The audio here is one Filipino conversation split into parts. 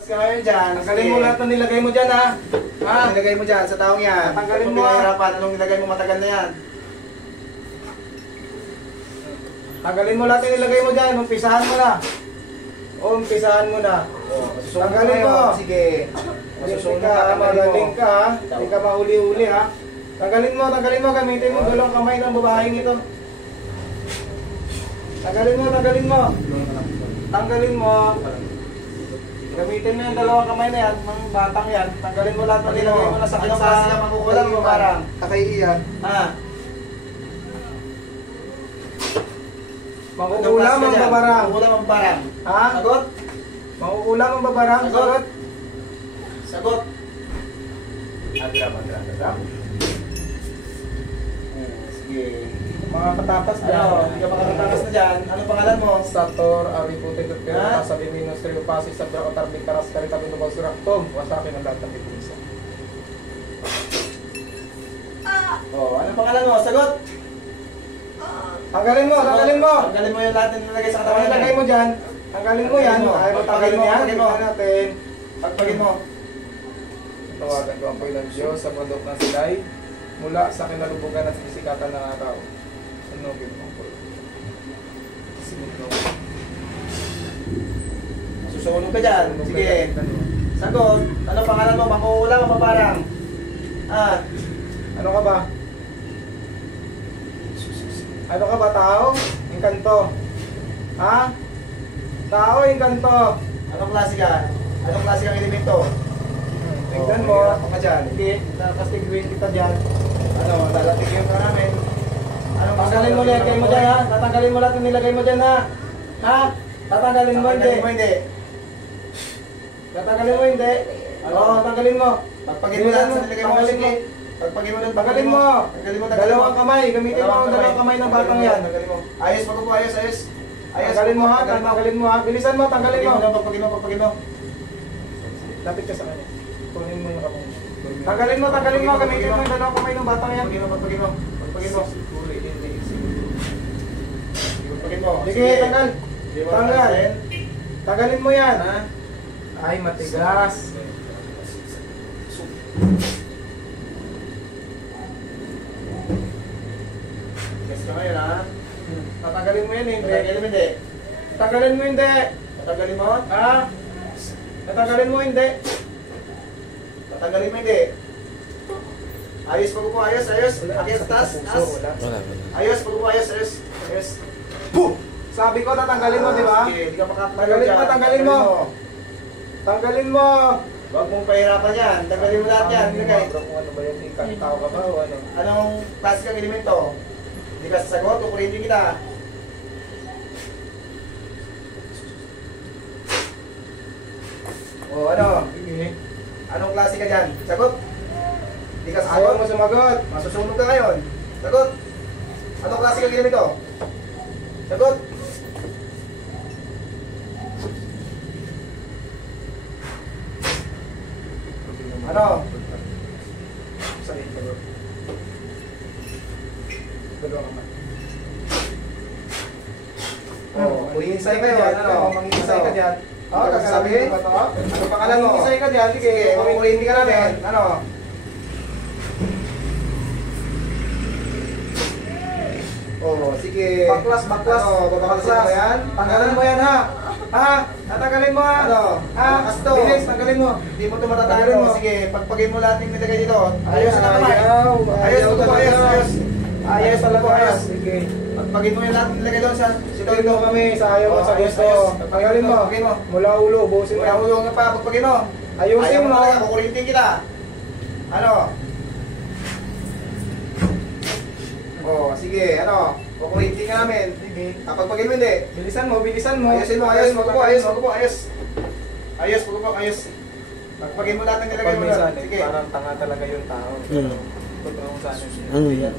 Ka ngayon dyan. Tanggalin mo lahat ng nilagay mo dyan, ha? Ha? Nilagay mo dyan sa taong yan. Tanggalin mo. Pinahirapan, anong nilagay mo matagal na yan? Tanggalin mo lahat ng nilagay mo dyan. Umpisahan mo na. Umpisahan mo na. Tanggalin mo. Sige. Masusunod ka, magaling ka, ha? Hindi ka mahuli-huli, ha? Tanggalin mo. Gamitin mo dalawang kamay ng babaeng ito. Tanggalin mo. Tanggalin mo. Gamitin mo yung dalawang kamay na yan, ng batang yan. Tanggalin mo lahat ng nilagay mo na sa Anong klase ka makukulang mo parang? Kakay iyan. Ha? Makukulam ang babarang. Makukulam ang barang. Ha? Sagot? Makukulam ang babarang. Sagot? Sagot? Adram. Sige. Mga katapas dyan. Ano? Hindi ka makakatakas na dyan. Ano pangalan mo? Sator, Ariputi, Duterte, Ha? Sabi Minos, Trio Pasi, Sabra, Otar, Bikaras, Karita, Binubal, Suraktom. Wasakin ang lahat ng bituisa. Oh, ano pangalan mo? Sagot? Tanggalin mo. Tanggalin mo yung lahat ng nilagay sa Ang katawan nilagay mo dyan. Tanggalin mo yan. Ayaw mo tanggalin mo yan. Pagpagin mo. Tignan natin. Pagpagin mo. Tawagan ko ang Panginoon ng Diyos sa bundok ng Sinai mula sa kinalubugan at sisikatan ng araw. Sunugin mo po. Susunod ka dyan. Sige. Sagot. Ano pangalan mo? Makukulam o maparang? Ah. Ano ka ba? Ano ka ba, tao? Engkanto. Ha? Tao, engkanto. Anong klase ka? Anong klase kang elemento? Tingnan mo. Mahirapan ka dyan. Sige, nakastigwin kita dyan. Ano? Lalatigyan ka namin. Anong Tatanggalin mo nilagay mo dyan, ha? Tatanggalin mo lahat ng nilagay mo dyan, ha? Ha? Tatanggalin mo, hindi. Tatanggalin mo hindi. Tatanggalin mo, hindi. Oo, tanggalin mo. Pagpagin mo lahat sa nilagay mo. Tanggalin Sige. mo. Pagpagin mo lang. Tanggalin mo. Tanggalin mo. Dalawang kamay. Gamitin mo ang dalawang kamay ng batang yan. Tanggalin mo. Ayos, pag po, ayos. Ayos. Tanggalin mo, ha? Tanggalin mo, ha? Bilisan mo, tanggalin mo. Pagpagin mo. Lapit ka sa kanya. Kunin mo yung kamay. Tanggalin mo. Gamitin mo yung dalawang kamay ng batang yan. Pagpagin mo. Pagpagin mo. Sige, tanggal. Tanggal. Tanggalin mo yan. Ha? Ay, matigas. Yes ka ngayon, ha? Tatanggalin mo yan, hindi. Tatanggalin mo hindi. Tatanggalin mo, hindi. Tatanggalin mo? Ha? Tatanggalin mo, hindi. Tatanggalin mo hindi. Ayos, pag po, ayos. Ayos, taas. Ayos, pag po, ayos. Ayos. Boom! Sabi ko, tatanggalin mo, di ba? Sige, hindi ka makakatanggalin dyan. Tanggalin mo. Tanggalin mo. Huwag mong pahirapan yan. Tanggalin mo lahat yan. Nilagay. Kung ano ba yan, tao ka ba o ano? Anong klase kang elemento? Hindi ka sasagot, kukulitin kita. O ano? Sige. Anong klase ka dyan? Sagot? Hindi ka Ayaw sasagot? mo sumagot. Masusunod ka ngayon. Sagot? Anong klase kang elemento? Sagot? Ano? Dalawa ka ba? Mag-iinsay ka dyan. Ano? Mag-iinsay ka dyan. Oo, sabi sabi. ba ito? Ano pangalan mo? Mag-iinsay ka dyan. Sige, Sige, kukulitin ka namin. Ano? Oh, sige. Baklas. Ano, babaklasin mo yan? Tanggalin mo yan, ha? Ha? Tatanggalin mo, ha? Ano? Ha? Malakas to. Bilis, tanggalin mo. Hindi mo ito matatanggal Tanggalin mo. mo. Sige, pagpagin mo lahat ng nilagay dito. Ayos na kamay. Ayaw. Ayos, ayos. Ayos, talaga, ayos. Sige. Pagpagin mo yung lahat ng nilagay doon sa Ituloy mo kami sa ayaw at sa Ayos, gusto. ayos. Tanggalin mo. Pagpagin mo. Mula ulo, busin mo. Wala ulo nga pa, pagpagin mo. Ayusin Ayaw mo. talaga, kukulitin kita. Ano? Oh, sige, ano? Kukulitin ka namin. Sige. Pagpagin mo hindi. Bilisan mo. Ayusin mo, ayos, magkupo, ayos. Ayos, magkupo, ayos. Pagpagin mo lahat ng nilagay Pag mo minsan, doon. Sige. parang tanga talaga yung tao. Totoo sa ano. Yan.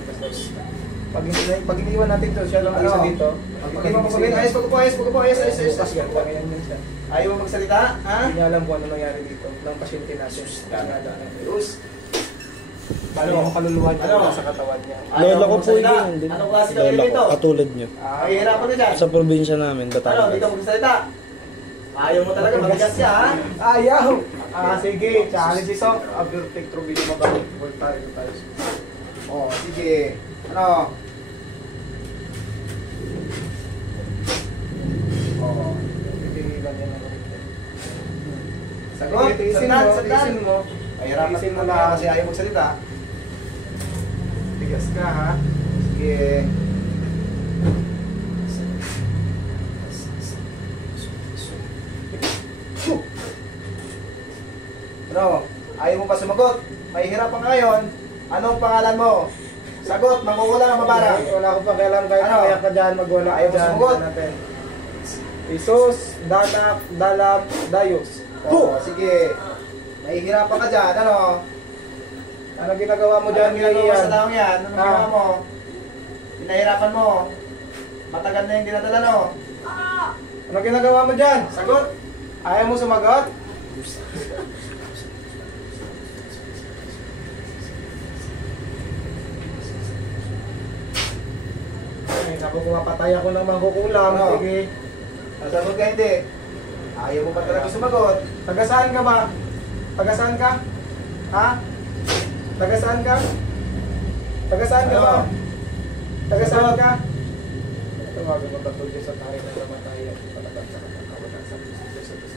Pag iniwan natin to, siya lang isa dito. Pagpagin mo, pagpagin. Ayos, magkupo, ayos. Bukas yan, ganyan yan siya. Ayaw mo magsalita, ha? Hindi niya alam kung ano nangyari dito ng pasyente natin. Ayos. Paano yung kaluluwa niya Ano? sa katawan niya. Lola ko po magsalita. yun. Din. Anong klase ka Lola elemento? ko, katulad nyo. Mahihirapan ka dyan. Sa probinsya namin, Ano, Batangas. dito magsalita. Ayaw mo talaga, matigas siya ha. Ayaw! Sige, challenge ito. Take through video mo ba? Tayo. Sige. Ano? Titigilan yan ako. Sagot, Tiisin mo. Mahirapan Tiisin mo mo na lang. kasi ayaw magsalita. Tigas ka ha. Sige. Ano? Ayaw mo pa sumagot? Mahihirapan ka ngayon. Anong pangalan mo? Sagot, mangkukulang ang babara. Wala ko pa kailan kahit Ano? kaya ka dyan, magwala Ayaw mo dyan. sumagot? Natin. Isus, Danak, Dalam, Dayos. Sige. Mahihirapan ka dyan. Ano? Ano ginagawa mo dyan? Anong ginagawa mo Ian? sa taong yan? Anong ginawa mo? Pinahirapan mo. Matagal na yung dinadala, no? Ano ginagawa mo dyan? Sagot. Ayaw mo sumagot? Ay, naku, pumapatay ako ng mangkukulam. Ano? Sige. Sasagot ka hindi. Ayaw mo pa talaga sumagot. Taga saan ka ba? Taga saan ka? Ha? Taga saan ka? Taga saan ka Ano? ba? Taga saan ka? Tawagan mo tatlo Diyos sa tayo ng kamatayan. Palagat sa katakawalan sa Diyos sa Diyos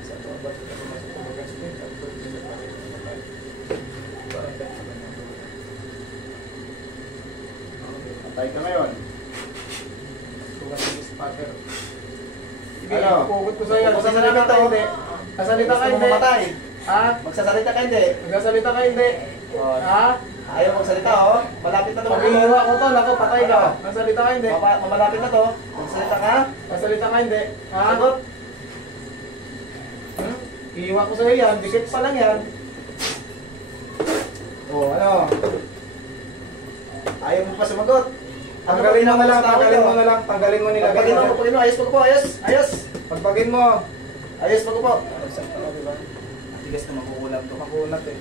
sa tuwabat sa tumas sa pagkastin at Diyos sa tayo ng kamatayan. Parang dahil sa kanyang tuwa. Patay ka ngayon. Tuwa sa Diyos Pater. Sige, Ano? ipupugot ko sa'yo. Gusto mo Sasalita ka to? hindi. Sasalita ka Gusto mo hindi. mamatay? Ha? Magsasalita ka hindi. Nagsasalita ka hindi. Ha? Ayaw magsalita, oh. Malapit na to. Pag-iwa ko to, naku, patay ka. Nagsalita ka hindi. Malapit na to. Magsalita ka. Nagsalita ka hindi. Ha? Sagot. Iiwa ko sa'yo yan. Dikit pa lang yan. Ano? Ayaw mo pa sumagot. Tanggalin mo na lang, tanggalin mo na lang. Tanggalin mo nilagay Pagpagin mo, mo. pagpagin mo. Ayos pag upo, ayos. Ayos. Pagpagin mo. Ayos pag upo. Diba? Tigas na makukulam to. Makunat eh.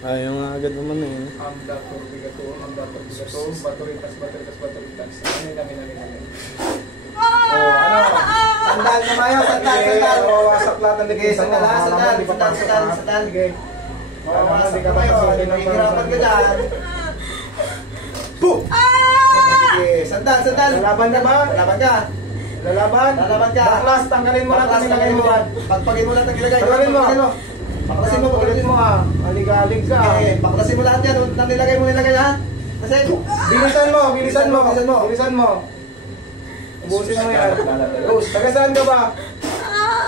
Ayaw nga agad naman eh. Amdator, bigato, amdator, bigato, batoritas, batoritas. Ano yung namin. Ano? Sandal na mayo, sandal, sandal. Wasak lahat ng Sige, sandal ha, sandal. Sandal. Sige. Mawasak ka mayo. Mahihirapan ka dyan. Sige, sandal, sandal. Lalaban ka ba? Lalaban ka. Lalaban? Lalaban ka. Baklas, tanggalin mo lahat ng nilagay mo dyan. Pagpagin mo lahat ng nilagay. Tanggalin mo. Baklasin mo, Ulit mo ha. Aligalig ka. Okay, baklasin mo lahat yan. Nang nilagay mo ha. Kasi, Bilisan mo, bilisan mo. Bilisan mo. Bilisan mo. Ubusin mo yan. Rose, Taga saan ka ba?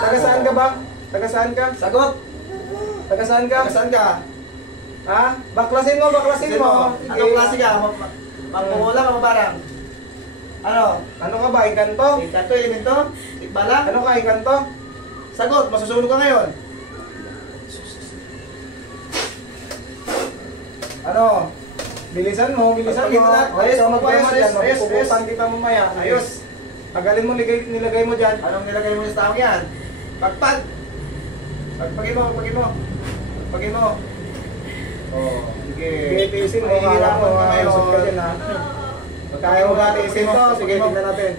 Taga saan ka ba? Taga saan ka? sagot. Taga saan ka? Saan ka? Ha? Baklasin mo, baklasin mo. Anong klase ka? Magmumula ka mabarang? Ano? Ano ka ba? Inkanto? Ikanto, elemento? Tikbala? Ano ka? Inkanto? Sagot, masusunog ka ngayon. Ano? Bilisan mo, bilisan Pagpagin mo. mo lahat. Ayos, Ayos, mag-ayos ayos, yan. ayos, Puputan ayos. kita mamaya. Ayos. Tagalin mo, nilagay mo dyan. Anong nilagay mo sa taong yan? Pagpag. Pagpagin mo, pagpagin mo. Pagpagin mo. Oh, sige. Sige, tiisin mo. Mahihirapan ka ngayon. Lusot ka dyan ha. Kaya mo ba tiisin to? Sige, tingnan natin.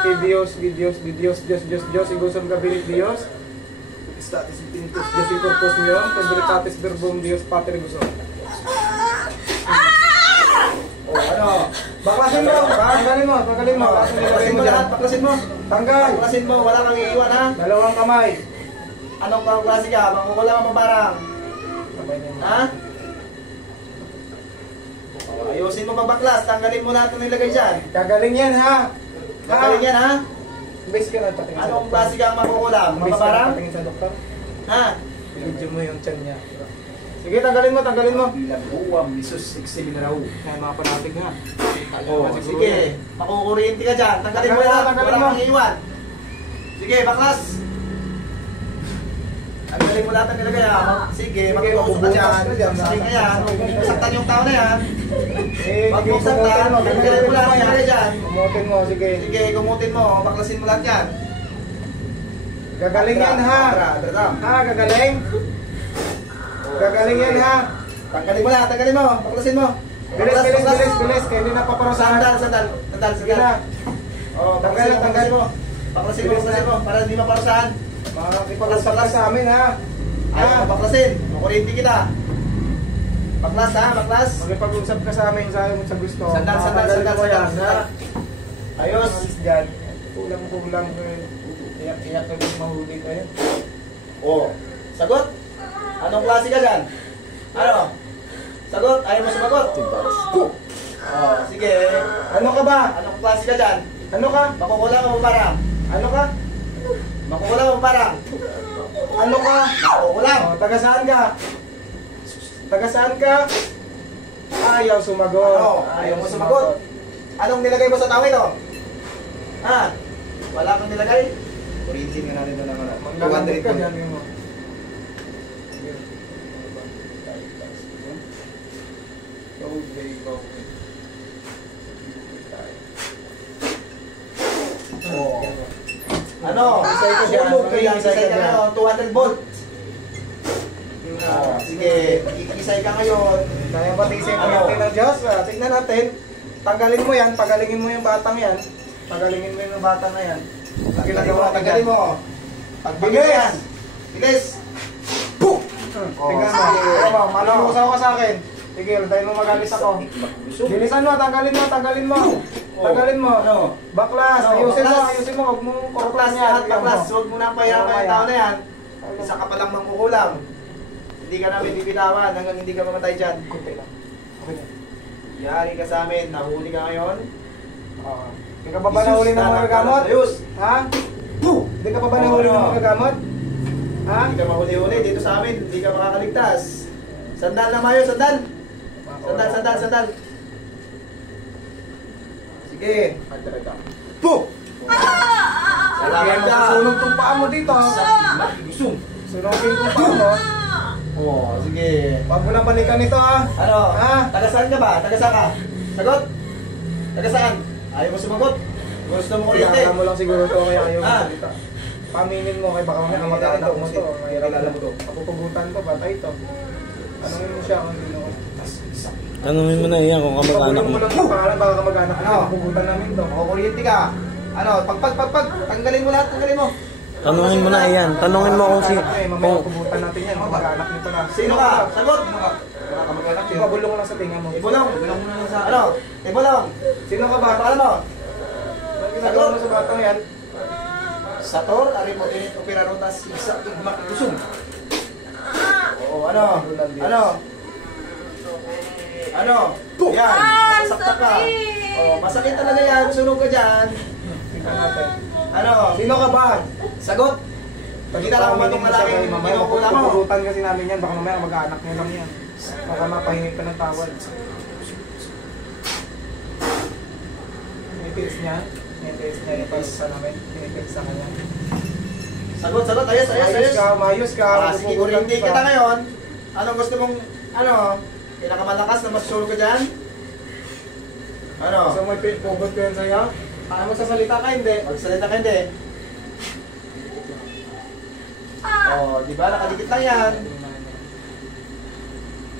Videos, Diyos, igusom ka bilit Diyos. Status infinitus, Diyos incorpus niyon, converitatis verbum Diyos Pater igusom. Oh, ano? Baklasin mo, tanggalin mo. Baklasin Nilagay mo mo dyan. lahat, baklasin mo. Tanggal. Baklasin mo, wala kang iiwan ha. Dalawang kamay. Anong pang klase ka? Mangkukulang ang mabarang. Kamay niya. Ha? Oh, ayusin mo magbaklas, tanggalin mo lahat ng nilagay dyan. Kagaling yan ha. Tanggalin yan ha. Base ka na patingin sa Anong doktor. klase ka ang makukulang? Base ka na Mababarang? patingin sa doktor. Ha? Video mo yung chan niya. Sige, tanggalin mo, tanggalin mo. Bilang uwam, Isus, examiner raw. Kaya mga panatig ha. Oh, sige. Makukuryente ka dyan. Tanggalin mo yan. Tanggalin Wala mo. kang iiwan. Sige, baklas. Tanggalin mo lahat ng nilagay ha. Sige, magtutusok ka dyan. Saksakin ka yan. Saktan yung tao na yan. Eh, Wag sige, mong saktan. Tanggalin mo lahat ng nilagay dyan. Gumutin mo, sige. Sige, gumutin mo. Baklasin mo lahat yan. Gagaling yan ha. Ha, gagaling. Gagaling yan ha. Tanggalin mo lahat. Tanggalin mo. Baklasin mo. Bilis, bilis, bilis, bilis. Kaya hindi na paparosahan. Sandal, sandal. Sandal, Sige na. sandal. Oh, Tanggal, baklasin mo. tanggal. Baklasin mo. Baklasin mo. Para hindi maparusahan. Makakipag-usap ka sa amin ha. Ayaw mo baklasin. Makurinti kita. Baklas ha, baklas. Makipag-usap ka sa amin sa gusto. Sandal. Ayos. Dyan. Kulang. Iyak ka din mahuli ko yan. Oh. Sagot. Anong klase ka dyan? Ano? Sagot. Ayaw mo sumagot. Oh, sige. Ano ka ba? Anong klase ka dyan? Ano ka? Makukulang o parang? Ano ka? Makukulang o parang? Ano ka? Makukulang. Oh, taga saan ka? Taga saan ka? Ayaw sumagot. Ano? Ayaw mo sumagot. Anong nilagay mo sa tawid o? Ha? Wala kang nilagay? Kurintin nga natin doon naman. Maglalambot ka dyan mo. Oh. Ano? Isay ka dyan. Isay ka ngayon. 200 volt. Oh, sige. Isay ka ngayon. Kaya ba tisay Ano? natin ng Diyos? Tignan natin. Tanggalin mo yan. Pagalingin mo yung batang yan. Pagalingin mo yung batang na yan. Ang ginagawa ka Tanggalin dyan. mo. Pagbigay yan. Bilis. Boom! Tingnan mo. Ano, malukusaw ka sa akin. Tigil, dahil mo magalis ako. Bilisan mo, tanggalin mo. Tanggalin mo. Ano? Baklas, Ano? ayusin mo, Baklas. ayusin mo. Huwag mo Baklas koroklas yan. yan. Baklas. Huwag mo nang pahirapan yung tao na yan. Isa ka palang mangkukulam. Hindi ka namin bibitawan hanggang hindi ka mamatay dyan. Kunti lang. Okay na. Yari ka sa amin. Nahuli ka ngayon. Hindi ka pa ba nahuli ng mga gamot? Ayos. Ha? Hindi ka pa ba nahuli ng mga gamot? Ha? Hindi ka mahuli-huli dito sa amin. Hindi ka makakaligtas. Sandal na mayo. Sandal. Sandal. Sige. Boom! Salamat ka. Sunog tong paa mo dito. Magigusong. Sunogin tong paa mo. Oo, sige. Huwag mo nang balikan ito ha. Ano? Ha? Taga saan ka ba? Taga saan ka? Sagot? Taga saan? Ayaw mo sumagot? Gusto mo kuryente? Kaya mo lang siguro ito kaya ayaw mo Ah. salita. Paminin mo kay baka mamaya mag-anak mo to. Kilala mo to. Kapupugutan ko, patay to. Anong mo siya kung sino ko? Tanungin mo na iyan kung kamag-anak Pagulong mo. mo lang yung pangalan, baka kamag-anak Ano? mo. Kapupugutan namin to. Kuryente ka. Ano? Pag. Tanggalin mo lahat. Tanggalin mo. Tanungin mo na iyan. Tanungin mo kung si... Mamaya kapupugutan natin yan. Kamag-anak nito na. Sino ka? Sagot. Wala ka mag-anak yun. Ibabulong mo lang sa tinga mo. Ibulong. Ano? Ibulong. Sino ka ba? Ano pangalan mo? Ano ginagawa mo sa batang yan? Sator, ari mo din opera rotas isa igma kusum. Oo, ano? Ano? Yan, masakta ka. Oh, masakit talaga yan, sunog ka dyan. Tingnan natin. Ano? Sino ka ba? Sagot. Pagkita lang mo itong malaki, mamaya kinukula mo. mapupugutan kasi namin yan. Baka mamaya mag-anak niya lang yan. Baka mapahingi ka ng tawad. Tinitiis niya yung sa namin. Tinitiis sa kanya. Sagot, ayos. Mayos ka. Ah, sige, kurinti kita ngayon. Anong gusto mong, pinakamalakas na masulog ka dyan? Ano? Gusto mo ipugot ko yan sa'yo? Kaya magsasalita ka, hindi. Magsalita ka hindi. Oh, di ba? Nakadikit lang yan.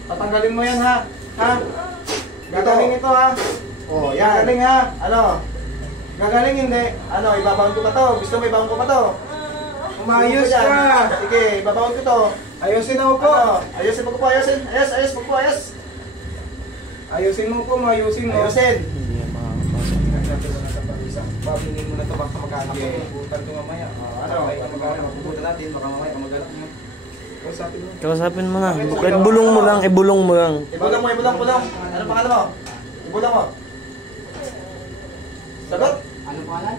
Patanggalin mo yan ha. Ha? Dito. Gagaling ito ha. Oh, yan. Gagaling ha. Ano? Gagaling hindi. Ano, ibabaon ko pa to. Gusto mo ibabaon ko pa to? Umayos Gusto mo ka. yan? Sige, ibabaon ko to. Ayusin ako po. Ano? Ayusin mo ko po, ayusin. Ayos, pagpo, ayos. Ayusin mo po, ayusin mo. Ayusin. Hindi yan makakapasok. Pabinin mo na ito baka mag-anak mo. Butan ko mamaya. Ano? Mapupunta natin, baka mamaya kamagalak mo. Kausapin mo. Kausapin mo na. Ibulong mo lang. Ibulong mo. Ano pangalan mo? Ibulong mo. Sagot? Ano pangalan?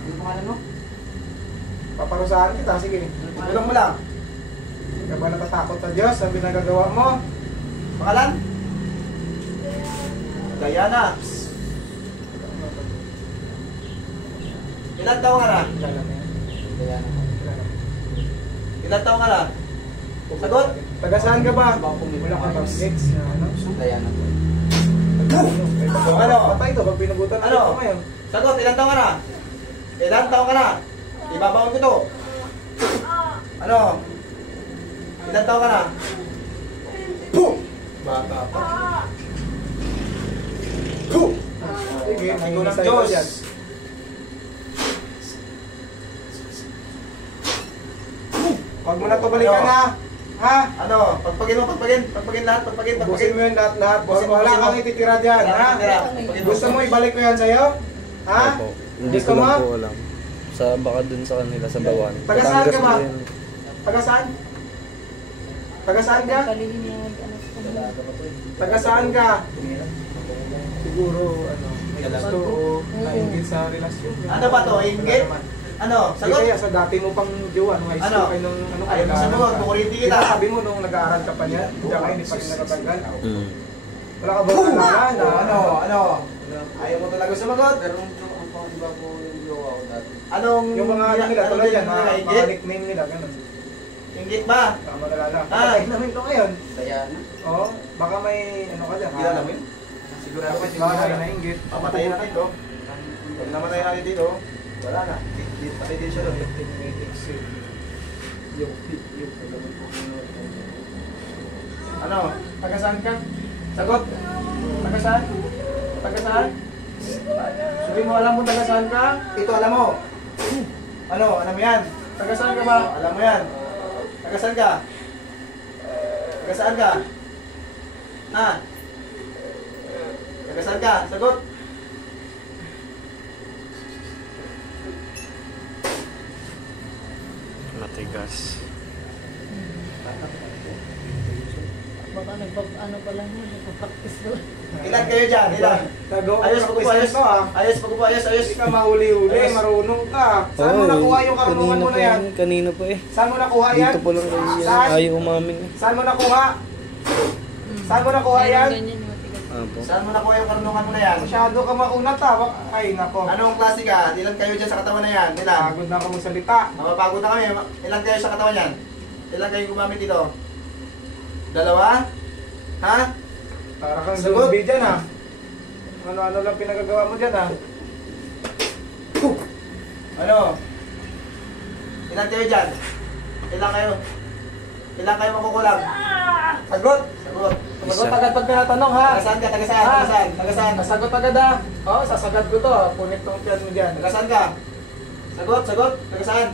Ano pangalan mo? Paparusahan kita, sige. Ibulong mo lang. Hindi ka ba natatakot sa Diyos sa pinagagawa mo? Pangalan? Diana. Ilan taong ka na? Ilan taong ka na? Sagot? Taga saan ka ba? Wala ka bang ex na ano? Diana po. Ano? Patay to, pag pinugutan na Ano? ito ngayon. Sagot, ilan taong ka na? Ilan taong ka na? Ibabaon ko to. Ano? Ilan taong ka na? Boom! Bata pa. Boom! Sige, Ikaw ng mangingisay Diyos. ka dyan. Huwag mo na to balikan ha. Ha? Ano? Pagpagin lahat, Ubusin mo yun lahat. Wala kang ititira dyan, ha? Gusto mo ibalik ko yan sa'yo? Ha? Opo. Hindi Gusto ko mo? lang po alam. Sa baka dun sa kanila, sa bawan. Taga saan ka Batangas ba? po yun. Taga saan? Taga saan ka? Taga saan ka? Siguro, may gusto o nainggit sa relasyon. Ano ba to? Inggit? Ano? Hindi Sagot? kaya sa dati mo pang jowa, nung high school kayo nung Ayaw mo sagot, kukurinti kita. Diba sabi mo nung nag-aaral ka pa niya, diyan kayo, hindi pa rin natatanggal. Mm. Wala ka ba naalala na Ano? Ayaw mo talaga sumagot? Pero ang pang-iba ko yung jowa ko dati. Anong yung mga ano nila, tulad yan, mga Inggit? nickname nila, ganun. Inggit ba? Baka malala. Ah. Patay namin to ngayon. Dayana. Oo, baka may ano ka dyan. Kilala mo yun? Sigurado ko Baka may nainggit. Papatayin natin to. Pag namatay natin dito, wala na. Patay din siya doon. Ano? Taga saan ka? Sagot. Taga saan? Taga saan? Sabi mo, alam mo taga saan ka? Ito alam mo. Ano? Alam mo yan? Taga saan ka ba? Alam mo yan? Taga saan ka? Taga saan ka? Ha? Taga saan ka? Sagot. Matigas. Baka ano pa lang yun, nagpa-practice ko lang. Ilan kayo dyan? Ilan? Ayos, pag-upo, ayos. Ayos, pag-upo, ayos, ayos. Hindi ka mahuli-huli, Ayos. marunong ka. Saan mo nakuha yung karunungan mo na yan? Kanina po eh. Saan mo nakuha yan? Dito po lang kayo yan. Saan? Ayaw umamin eh. Saan mo nakuha? Saan mo nakuha yan? Ganyan yung matigas. Apo. Saan mo nakuha yung karunungan mo na yan? Masyado ka maunat ha. Ay, nako. Anong klase ka? Ilan kayo dyan sa katawan na yan? Ilan? Pagod na ako magsalita. Mapapagod na kami. Ilan kayo sa katawan yan? Ilan kayo gumamit dito? Dalawa? Ha? Para kang Sagot. zombie dyan ha. Ano-ano lang pinagagawa mo dyan ha. Ano? Ilan kayo dyan? Ilan kayo? Ilan kayo makukulang? Sagot. Sagot. Sagot agad pag tinatanong ha. Taga saan ka? Taga saan? Taga saan? Taga saan? Sagot agad ha. Oo, sasagad ko to. Punit tong tiyan mo dyan. Taga saan ka? Sagot, sagot. Taga saan?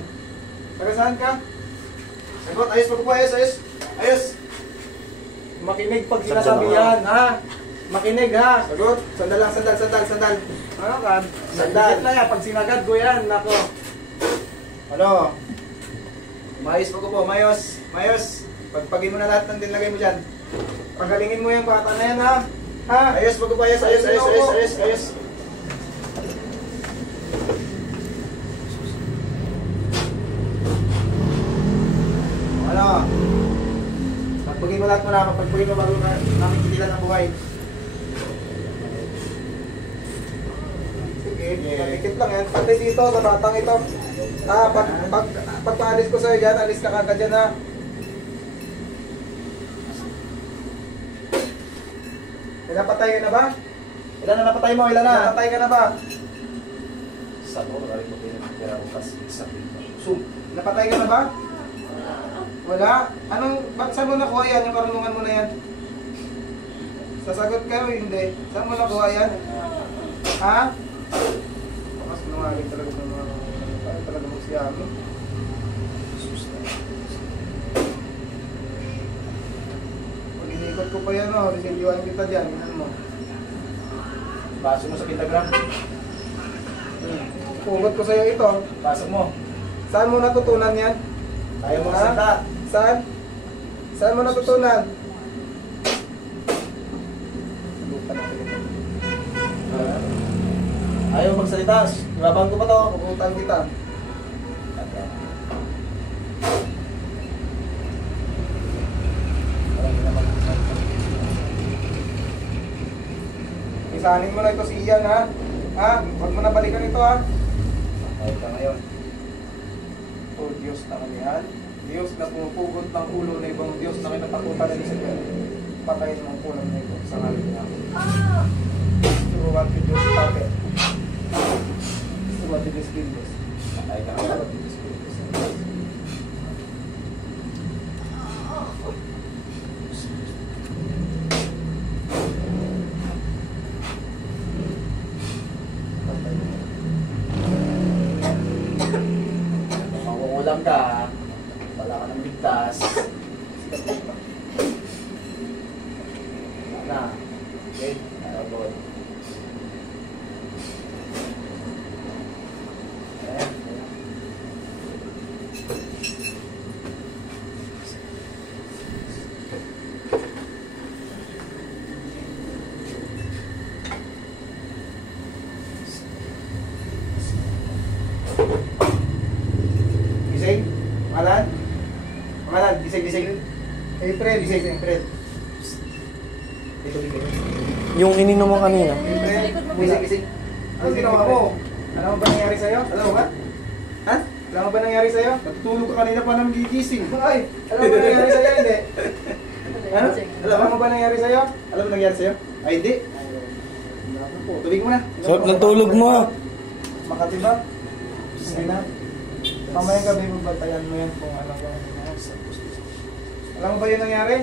Taga saan ka? Sagot, ayos pagkupo, ayos, ayos. Ayos. Makinig pag sinasabi yan ha. Makinig ha. Sagot. Sandal lang, sandal, sandal, sandal. Ano ka? Sandal. Sandal. Na yan. Pag sinagad ko yan, nako. Ano? Mayos pagkupo, mayos. Mayos. Pagpagin mo na lahat ng dinlagay mo dyan. Pagalingin mo yung bata na yan ha. Ha? Ayos pagkupo, ayos, ayos, ayos, ayos, ayos, ayos. Ano? Pagpagin mo lahat mo na, pagpagin mo bago namin kitilan ang buhay. Sige, panikit lang yan. Pati dito sa batang ito. Pagpaalis ko sa'yo dyan, alis ka kagad dyan ha. Napatay ka na ba? Ilan na napatay mo? Ilan na? Napatay ka na ba? Napatay ka na ba? Wala? Ba't saan mo nakuha yan? Yung karunungan mo na yan? Sasagot ka o hindi? Saan mo nakuha yan? Ha? Mas nungaling talaga ng mga tayo talaga magsiyami. Pag inikot ko pa yan o, resilyuan kita dyan. Ginan mo. Baso mo sa pentagram. Pugot ko sa'yo ito. Pasok mo. Saan mo natutunan yan? Ayaw mo Ha? salita. Saan? Saan mo natutunan? Ayaw magsalita. Labang ko pa to. Pugutan kita. Isanin mo na ito si Ian ha. Ha? Huwag mo na balikan ito ha. Ayaw ka ngayon. O Diyos na kanihan. Diyos na pumupugot ng ulo na ibang Diyos na kinatakutan ng isa dyan. Patayin mo ang pulang na ito sa ngalan niya. Turuan ko Diyos Pate. Turuan ko Diyos Pindos. Ayaw ka Turuan ngayon. ko Diyos Pindos. Mangungulam ka. Wala ka ng Taas. Na. Okay. Good. Ayan. Gising? Pangalan? Pangalan? Gising. April, Gising. April. Dito, dito. Yung ininom mo kanina. Gising. Ano ginawa mo? Alam mo ba nangyari sa'yo? Alam mo ba? Ha? Alam mo ba nangyari sa'yo? Natutulog ka kanina pa nang gigising. Ay, alam mo ba nangyari sa'yo? Hindi. Ha? Alam mo ba nangyari sa'yo? Alam mo nangyari sa'yo? Ay, hindi. Tubig mo na. Sarap ng tulog mo. Makati ba? Sige na. Mamayang gabi mabantayan mo yan kung ano ba. Alam mo ba yung nangyari?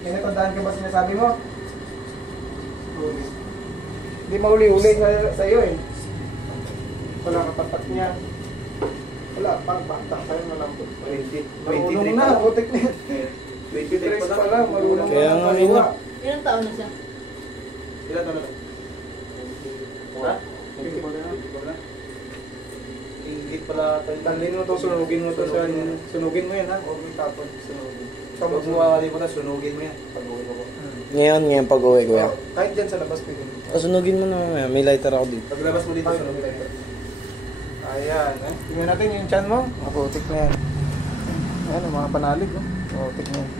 May natandaan ka ba sinasabi mo? Hindi mauli-uli sa'yo eh. Wala katapat niya. Wala, pang-pang sa'yo malambot. 23 na, pa. utik na yan. 23 pa lang, marunong Kaya na nga, kaliwa. Ilang taon na siya? Ilan taon na to? Ha? Ingit pala tayo. Tandin mo to, sunugin mo to sa... Sunugin mo yan ha, huwag mo tapon. Sunugin. Pag bumawali mo na, sunugin mo yan. Pag uwi mo ko. Ngayon pag-uwi ko yan. Kahit dyan sa labas pwede. Kasunugin mo na mamaya. May lighter ako dito. Paglabas mo dito, sunugin tayo. Ayan, eh. Tingnan natin yung chan mo. Maputik na yan. Ayan, mga panalig, no? Maputik na yan.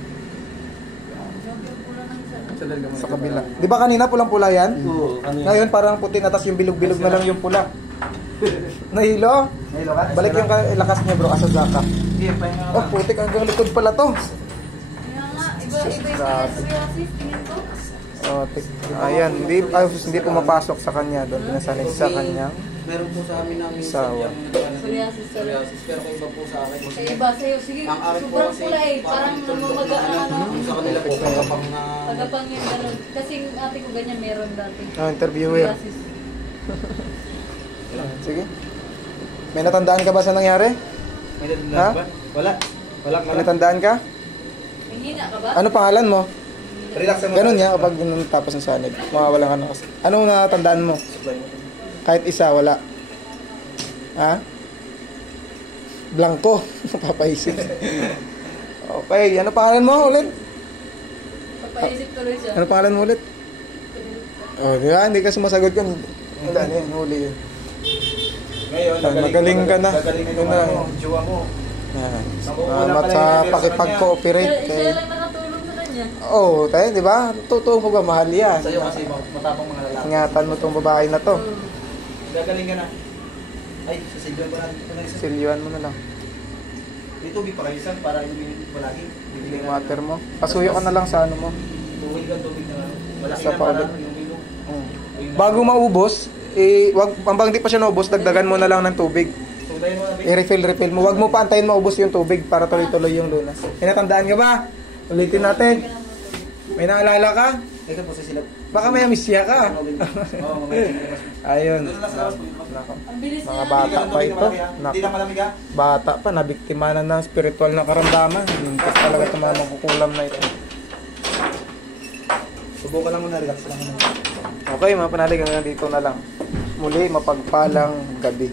Sa kabila. Di ba kanina pulang-pula yan? Oo. Ngayon parang puti na, tas yung bilog-bilog na lang yung pula. Nahilo? Nahilo ka? Balik yung lakas niya bro, asasaka. Sige, pahinga ka. Oh, putik hanggang likod pala to. Kaya nga, iba yung psoriasis, tingin ko. Oh, ayan, hindi pumapasok sa kanya doon. Pinasanay sa kanya. Meron po sa amin namin Sawa. Psoriasis, psoriasis, pero kung iba po sa akin. Kaya iba sa'yo, sige, Ang akin po sobrang kasi, pula eh. Parang namamagaan ano. Yung sa kanila po, kapag na... Tagapang yung ganun. Kasi yung ate ko ganyan meron dati. Oh, interviewer. Psoriasis. Sige. May natandaan ka ba sa nangyari? May dadala Ha? ba? Wala. Wala ka May natandaan ka? May hina ka ba? Ano pangalan mo? Relax mo. Ganun niya kapag tapos ng sanib. Mawawala ka na kasi. Anong natandaan mo? Kahit isa, wala. Ha? Blanco. Papaisip. Okay, ano pangalan mo ulit? Papaisip tuloy siya. Ano pangalan mo ulit? Oh, di ba? Hindi ka sumasagot yun. Wala na yun, huli yun. Ngayon, Magaling ka na. Magaling ka Yun na. na. Jowa mo. Yan. Nakukulang Salamat pala sa yung nila sa pakipag-cooperate. Siya lang nakatulong sa kanya. Oo, tayo, di ba? Totoo mo ba, mahal yan. Sa'yo kasi matapang mga lalaki. Ingatan mo tong babae na to. Gagaling ka na. Ay, sasigyan ko na. Ito na isa. Silyuan mo na lang. Dito, tubig pa kayo isa para hindi malaki. Bibigyan Yung na. water mo. Pasuyo ka na lang sa ano mo. Tubig ka, tubig na. Malaki Isa na pa para ulit. yung ilong. Ayun na. Bago maubos, hanggang di pa siya naubos, dagdagan mo na lang ng tubig. Sundayin mo na, babe. I-refill mo. Huwag mo pa antayin maubos yung tubig para tuloy-tuloy yung lunas. Pinatandaan ka ba? Ulitin natin. May naalala ka? Ito po sa silap. Baka may amisya ka. Oo, mamaya. Ayun. Doon lang sa labas. Ang bilis Mga niya. bata pa ito. Hindi na malamig ha. Bata pa, nabiktima na ng spiritual na karamdaman. Lintas talaga itong mga makukulam na ito. Subukan lang muna, relax lang muna. Okay, mga panalig, hanggang dito na lang. Muli, mapagpalang gabi.